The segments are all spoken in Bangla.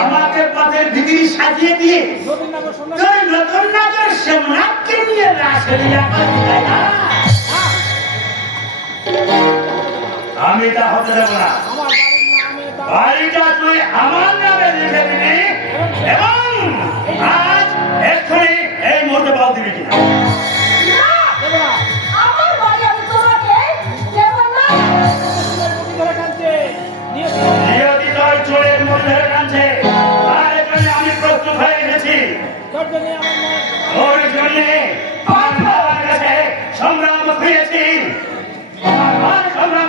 আমাকে পথের ভিতরে সাজিয়ে দিয়ে নতুন নগর সোমনাথকে নিয়ে রাসলীলা করতে চাই না। আমি তা হতে দেব না। বাড়িটা তুই আমার নামে লিখে দিবি এবং আজ এক্ষুনি এই মুহূর্তে পাও দিবি কিনা? চোরের মূল ধরে টানছে আর এখানে আমি প্রস্তুত হয়ে গেছি। ওর জন্য আমার কাছে সংগ্রাম খুঁজেছি। সংগ্রাম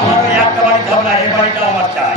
আমার একটা বাড়ি খাবো না, এই বাড়িটা আমার চাই।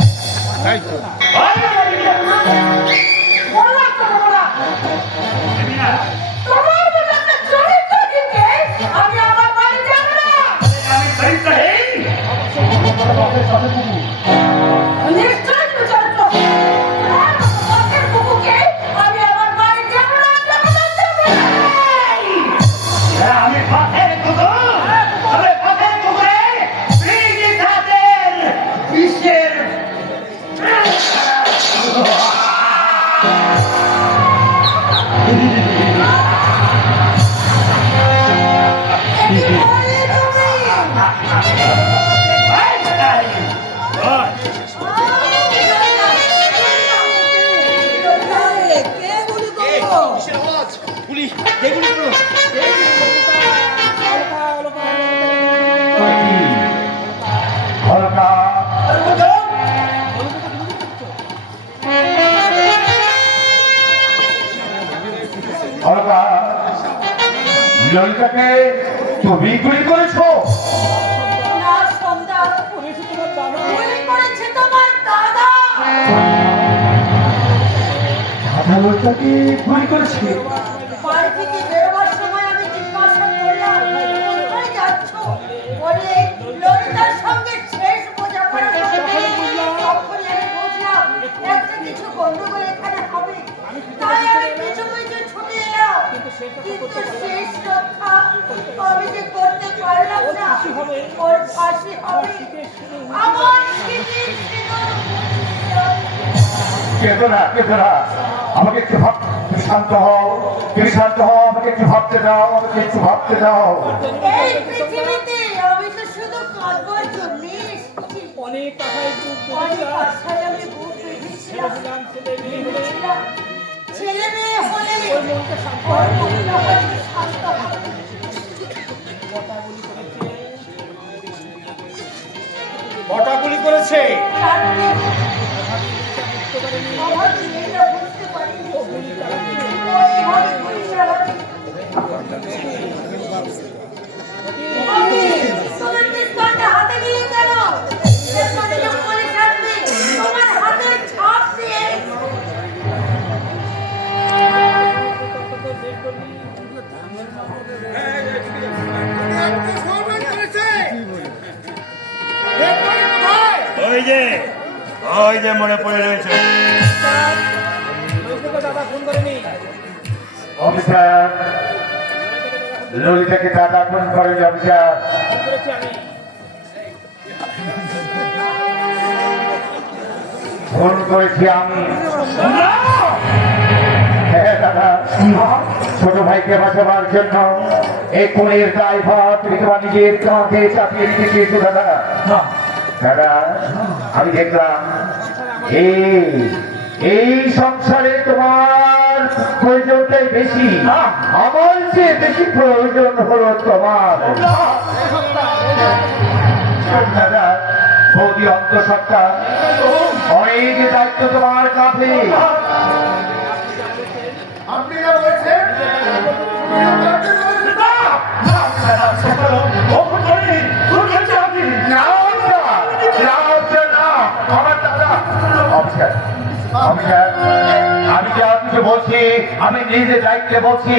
ললিতাকে তুমি গুলি করেছো? ললিতাকে গুলি করেছে? বাড়ি থেকে বেরোবার সময় আমি জিজ্ঞাসা করলাম কোথায় যাচ্ছ, বললে ললিতার সঙ্গে শেষ বোঝাপড়া করতে। তখনই আমি বুঝলাম একটা কিছু গন্ডগোল এখানে হবে, তাই আমি পিছু পিছু ছুটে এলাম। কিন্তু শেষ রক্ষা আমি যে করতে পারলাম না। ওর ফাঁসি হবে, আমার স্মৃতির আমাকে একটু শান্ত হও, তুমি শান্ত হও, আমাকে একটু ভাবতে দাও, আমাকে একটু ভাবতে দাও। এই পৃথিবীতে আমি তো শুধু কাঁদবার জন্য অনেক আশায় আমি বুক বেঁধেছিলাম। ছেলে মেয়ে হলে ওর মনটা হয়তো শান্ত হবে। কটা গুলি করেছে? আমার ছেলেটা বুঝতে পারিনি ও এইভাবে গুলি চালাবে। তোমার পিস্তলটা হাতে নিয়ে কেন? এরপরে যে পুলিশ আসবে তোমার হাতের ছাপ দিয়ে ওই যে মনে পড়ে রয়েছে। অফিসার, ললিতাকে দাদা ফোন করেন। অফিসার, ফোন করেছি আমি। হ্যাঁ দাদা, ছোট ভাইকে বাঁচাবার জন্য এই খুনের দায়ভার তুমি তোমার নিজের কাঁধে চাপিয়ে দিতে চেয়েছো দাদা। দাদা, আমি দেখলাম এই সংসারে তোমার প্রয়োজনটাই বেশি, আমার চেয়ে বেশি প্রয়োজন হলো তোমার। দাদা, বৌদি অন্তঃসত্ত্বা, অনেক দায়িত্ব তোমার কাঁধে। আপনি না বলছেন আমি যা কিছু বলছি আমি নিজে দায়িত্বে বলছি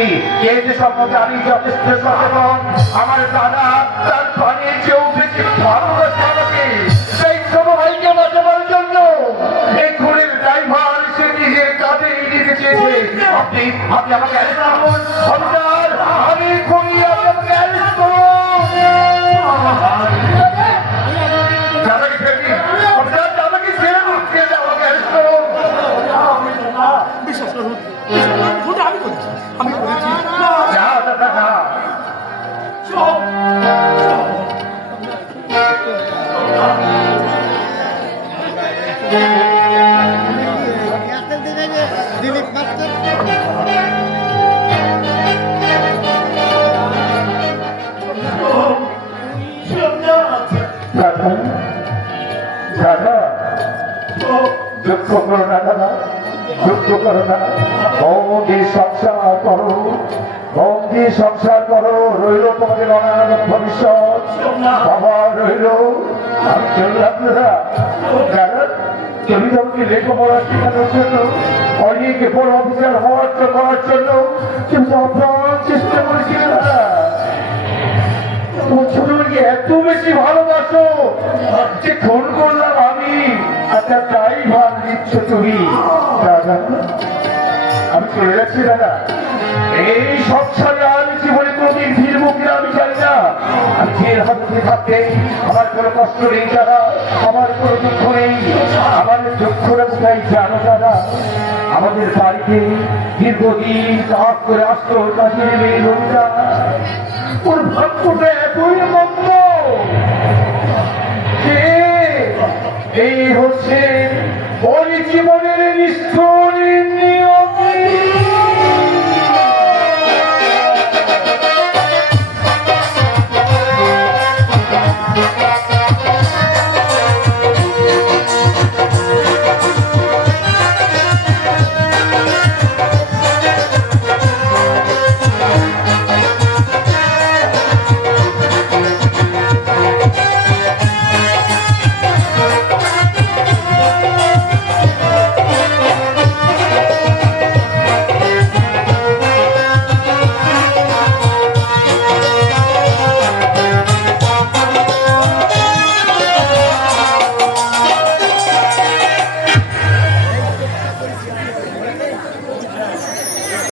এই যে সম্পর্কে আমি যথেষ্ট সচেতন। আমার দাদা তার প্রাণের চেয়েও বেশি ভালোবাসে আমাকে। সেই ছোট ভাইকে বাঁচাবার জন্য এই খুনের ড্রাইভার সে নিজের কাঁধে নিতে চেয়েছে। আপনি আপনি আমাকে অ্যারেস্ট করুন অফিসার, আমি খুনি, আপনি আমাকে অ্যারেস্ট করুন। দাদাকে ছেড়ে দিন অফিসার, দাদাকে ছেড়ে দিন, ছেড়ে দিন, আমাকে অ্যারেস্ট করুন। বিশ্বাস করুন, ভুলটা আমি করেছি, আমি করেছি। না দাদা না, চুপ দিলীপ মাস্টার দাদা দাদা দুঃখ করো না দাদা, দুঃখ করো না। বৌদি সংসার করো, বৌদি সংসার করো, রইল তোমাদের অনাগত ভবিষ্যৎ। বাবা রইল, আমি চললাম দাদা। দাদা তুমি তোমাকে লেখাপড়া শেখানোর জন্য, অনেক বড় অফিসার হওয়ার জন্য কিন্তু আপ্রাণ চেষ্টা করেছিলে দাদা। তোমার ছোটকে এত বেশি ভালোবাসো যে খুন করলাম আমি, আচ্ছা তাই ভাব দিচ্ছ তুমি। দাদা আমি চলে যাচ্ছি দাদা, এই সংসারে আমি জীবনে কোনদিন ফিরবো কিনা আমি জানি না। আমি জেল হাতে থাকতে আমার কোনো কষ্ট নেই দাদা, আমার কোনো দুঃখ নেই। আমার দুঃখটা কোথায় জানো দাদা? আমাদের বাড়িতে দীর্ঘদিন কাজ করে আসতো কাজের মেয়ে ললিতা, ওর ভাগ্যটা এতই মন্দ যে এই হচ্ছে ওই জীবনের নিষ্ঠুর